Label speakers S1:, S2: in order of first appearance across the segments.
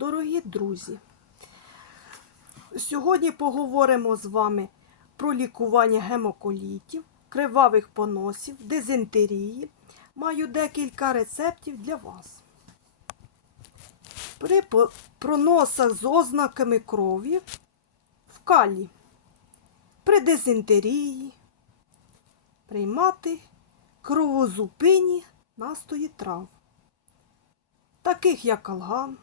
S1: Дорогі друзі, сьогодні поговоримо з вами про лікування гемоколітів, кривавих поносів, дизентерії. Маю декілька рецептів для вас. При проносах з ознаками крові в калі, при дизентерії приймати кровозупинні настої трав, таких як алган,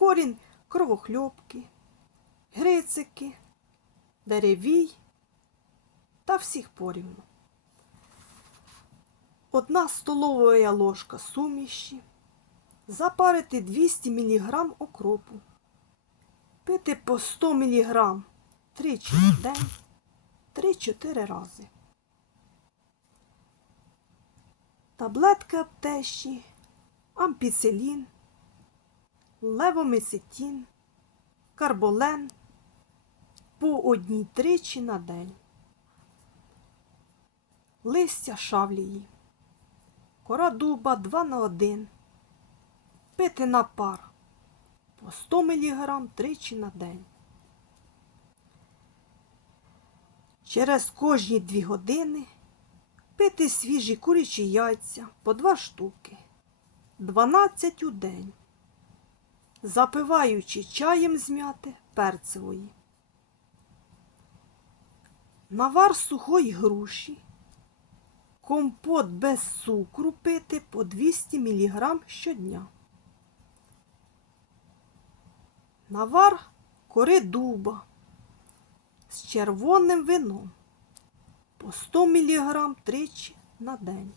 S1: корінь кровохльопки, грицики, деревій та всіх порівну. Одна столова ложка суміші, запарити 200 мг окропу, пити по 100 мг тричі в день, 3-4 рази. Таблетки аптечі, ампіцилін, левомеситін, карболен по одній тричі на день. Листя шавлії, кора дуба 2 на 1, пити на пар по 100 мг тричі на день. Через кожні 2 години пити свіжі курячі яйця по 2 штуки, 12 у день запиваючи чаєм з м'яти перцевої. Навар сухої груші, компот без цукру пити по 200 мг щодня. Навар кори дуба з червоним вином по 100 мг тричі на день.